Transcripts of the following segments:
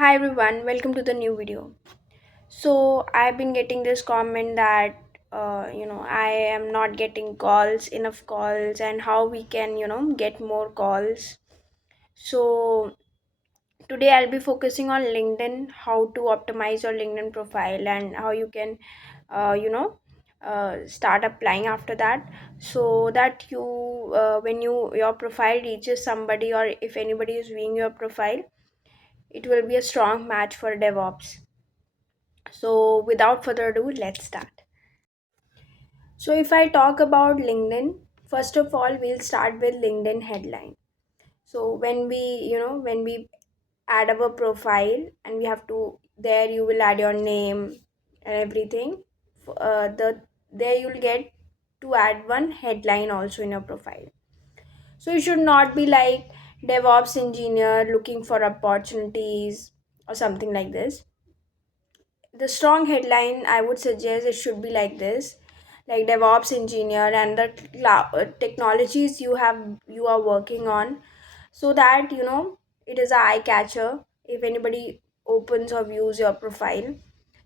Hi everyone, welcome to the new video. So I've been getting this comment that I am not getting enough calls, and how we can get more calls. So today I'll be focusing on LinkedIn, how to optimize your LinkedIn profile, and how you can uh, you know start applying after that, so that when your profile reaches somebody, or if anybody is viewing your profile, it will be a strong match for DevOps. So, without further ado, let's start. So, if I talk about LinkedIn, first of all, we'll start with LinkedIn headline. So, when we add our profile, and we have to, there you will add your name and everything. There you'll get to add one headline also in your profile. So, it should not be like DevOps engineer looking for opportunities or something like this. The strong headline I would suggest it should be like this, like DevOps engineer and the technologies you are working on, so that it is a eye catcher if anybody opens or views your profile.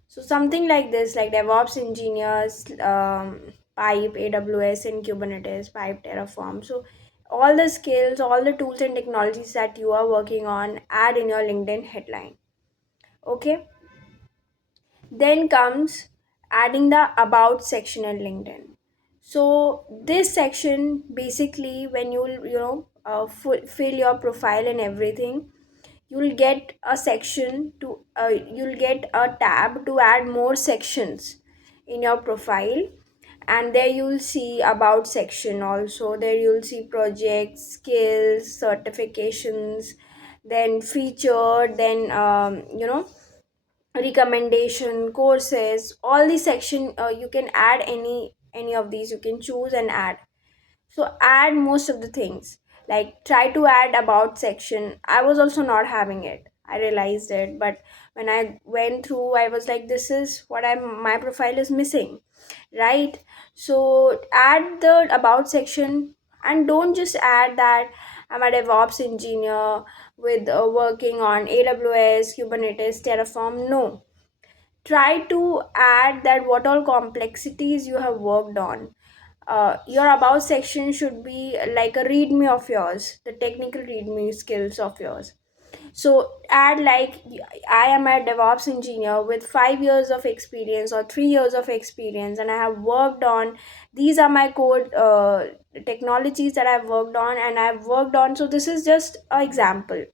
So something like this, like DevOps engineers, pipe AWS and Kubernetes, pipe Terraform. So all the skills, all the tools and technologies that you are working on, add in your LinkedIn headline. Okay. Then comes adding the about section in LinkedIn. So this section, basically, when fill your profile and everything, you'll get a tab to add more sections in your profile. And there you'll see about section also. There you'll see projects, skills, certifications, then featured, then recommendation, courses, all these section, you can add any of these, you can choose and add. So add most of the things, like try to add about section. I was also not having it, I realized it, but when I went through, I was like, this is what my profile is missing, right? So add the about section, and don't just add that I'm a DevOps engineer with working on AWS, Kubernetes, Terraform. No, try to add that what all complexities you have worked on. Your about section should be like a readme of yours, the technical readme skills of yours. So add like, I am a DevOps engineer with 5 years of experience or 3 years of experience, and I have worked on, these are my code technologies that I've worked on, and I've worked on. So this is just an example,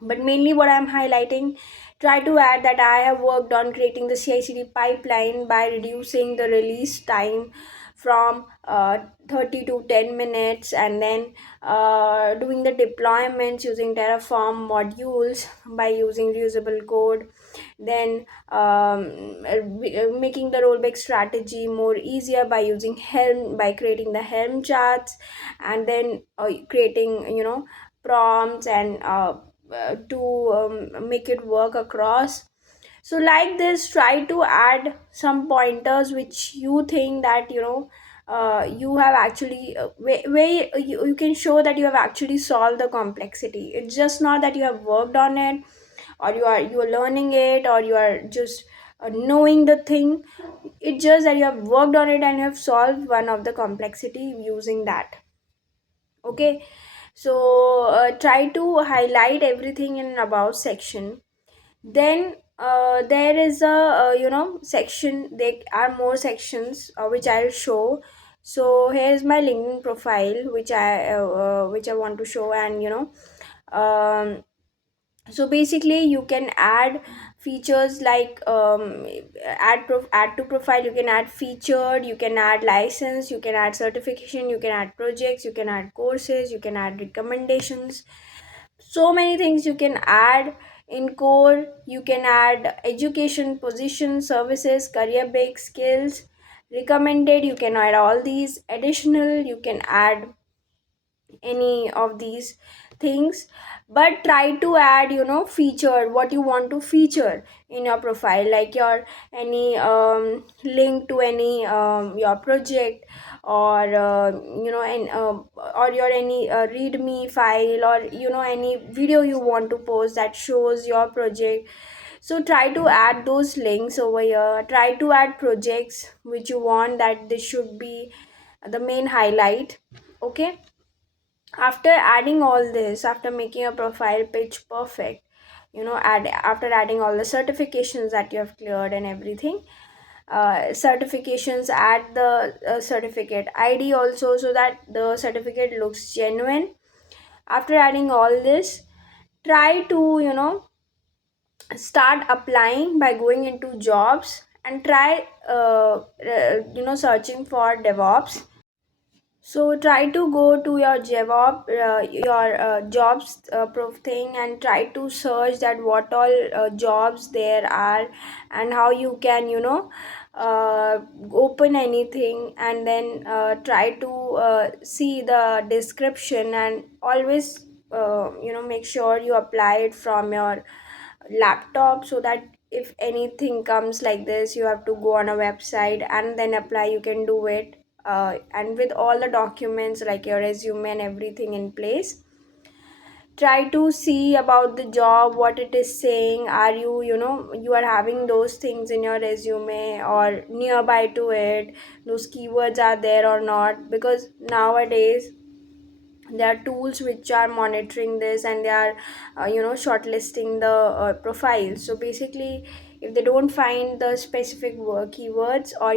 but mainly what I'm highlighting, try to add that I have worked on creating the CI/CD pipeline by reducing the release time from 30 to 10 minutes, and then doing the deployments using Terraform modules by using reusable code, then making the rollback strategy more easier by using Helm, by creating the Helm charts, and then creating prompts, and to make it work across. So like this, try to add some pointers which you think that you have actually where you can show that you have actually solved the complexity. It's just not that you have worked on it, or you are learning it, or you are just knowing the thing. It's just that you have worked on it and you have solved one of the complexity using that. Okay. So try to highlight everything in about section. Then there is a section, there are more sections which I'll show. So here's my LinkedIn profile, which I want to show. And so basically you can add features like add to profile, you can add featured, you can add license, you can add certification, you can add projects, you can add courses, you can add recommendations. So many things you can add. In core, you can add education, position, services, career break, skills, recommended, you can add all these. Additional, you can add any of these things, but try to add, feature what you want to feature in your profile, like your any link to any your project, or and or your any readme file, or any video you want to post that shows your project. So try to add those links over here. Try to add projects which you want that this should be the main highlight. Okay, after adding all this, after making a profile page perfect, after adding all the certifications that you have cleared and everything, certifications, add the certificate id also, so that the certificate looks genuine. After adding all this, try to start applying by going into jobs, and try searching for DevOps. So try to go to your jobs proof thing, and try to search that what all jobs there are, and how you can uh, open anything, and then try to see the description, and always make sure you apply it from your laptop, so that if anything comes like this, you have to go on a website and then apply, you can do it, and with all the documents like your resume and everything in place. Try to see about the job, what it is saying. Are you you are having those things in your resume or nearby to it, those keywords are there or not, because nowadays there are tools which are monitoring this, and they are shortlisting the profiles. So basically, if they don't find the specific keywords, or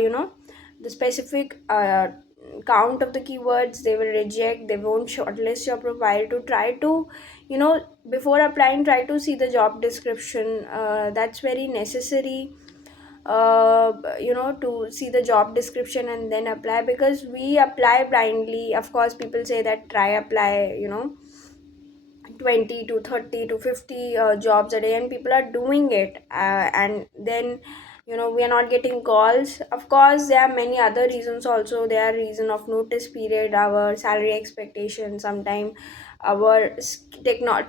the specific count of the keywords, they will reject, they won't shortlist your profile. To try to before applying, try to see the job description. That's very necessary, to see the job description and then apply, because we apply blindly. Of course, people say that try apply 20 to 30 to 50 jobs a day, and people are doing it, and then we are not getting calls. Of course, there are many other reasons also. There are reason of notice period, our salary expectation, sometime our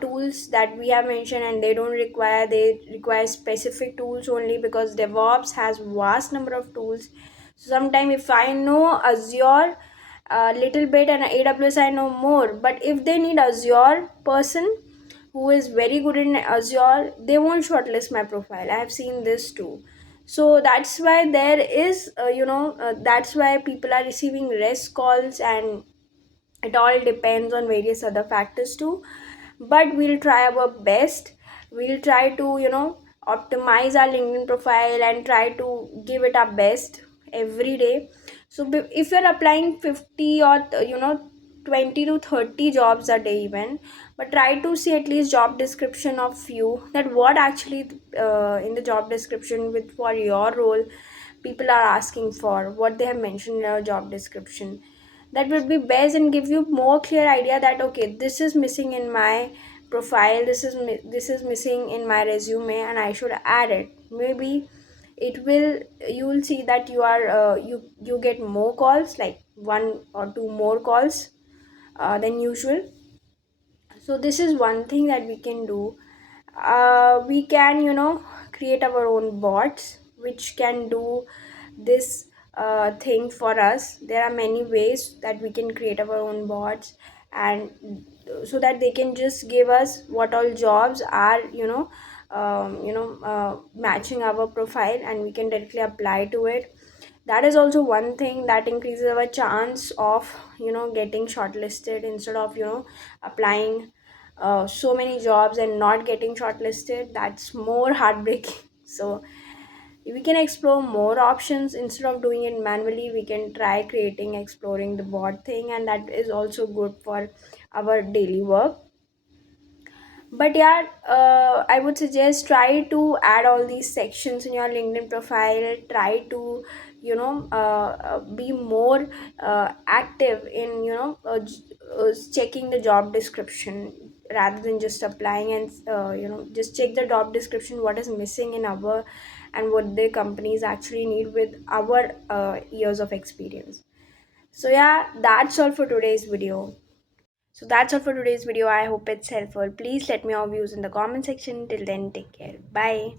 tools that we have mentioned, and they require specific tools only, because DevOps has vast number of tools. So sometime if I know Azure a little bit and AWS I know more, but if they need Azure person who is very good in Azure, they won't shortlist my profile. I have seen this too. So that's why there is that's why people are receiving less calls, and it all depends on various other factors too. But we'll try our best. We'll try to optimize our LinkedIn profile and try to give it our best every day. So if you're applying 50 or 20 to 30 jobs a day even, but try to see at least job description of few, that what actually in the job description with for your role people are asking for, what they have mentioned in your job description. That would be best and give you more clear idea that okay, this is missing in my profile, this is missing in my resume, and I should add it. Maybe it will, you will see that you are you get more calls, like one or two more calls than usual. So this is one thing that we can do. We can create our own bots which can do this thing for us. There are many ways that we can create our own bots, and so that they can just give us what all jobs are matching our profile, and we can directly apply to it. That is also one thing that increases our chance of getting shortlisted, instead of applying so many jobs and not getting shortlisted. That's more heartbreaking. So we can explore more options. Instead of doing it manually, we can try exploring the bot thing, and that is also good for our daily work. But yeah, I would suggest try to add all these sections in your LinkedIn profile. Try to be more active in checking the job description, rather than just applying, and just check the job description, what is missing in our, and what the companies actually need with our years of experience. So yeah, that's all for today's video. So that's all for today's video. I hope it's helpful. Please let me know your views in the comment section. Till then, take care. Bye.